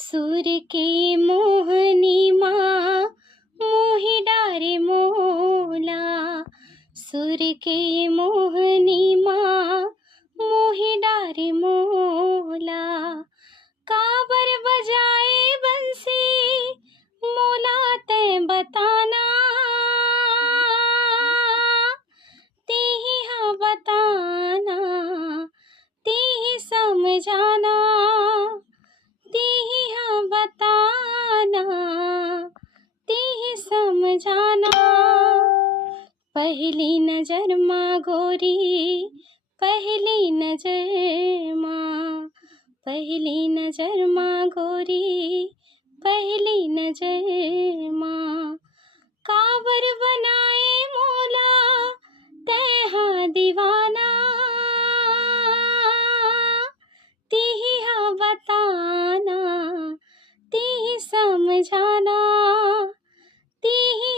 सुर के मोहनी माँ मोहि डारे मोला। सुर के मोहनी माँ मोहि डारे मोला। काबर बजाए बंसी मोला तै बताना। तेहि हाँ बताना, तेहि समझाना। तेहि हाँ बताना, तेहि समझाना। पहली नजर माँ गोरी, पहली नजर माँ। पहली नजर माँ गोरी, पहली नजर माँ। काबर बनाए मोला तै हाँ दीवाना। तेहि हाँ बताना, तेहि समझाना। तेहि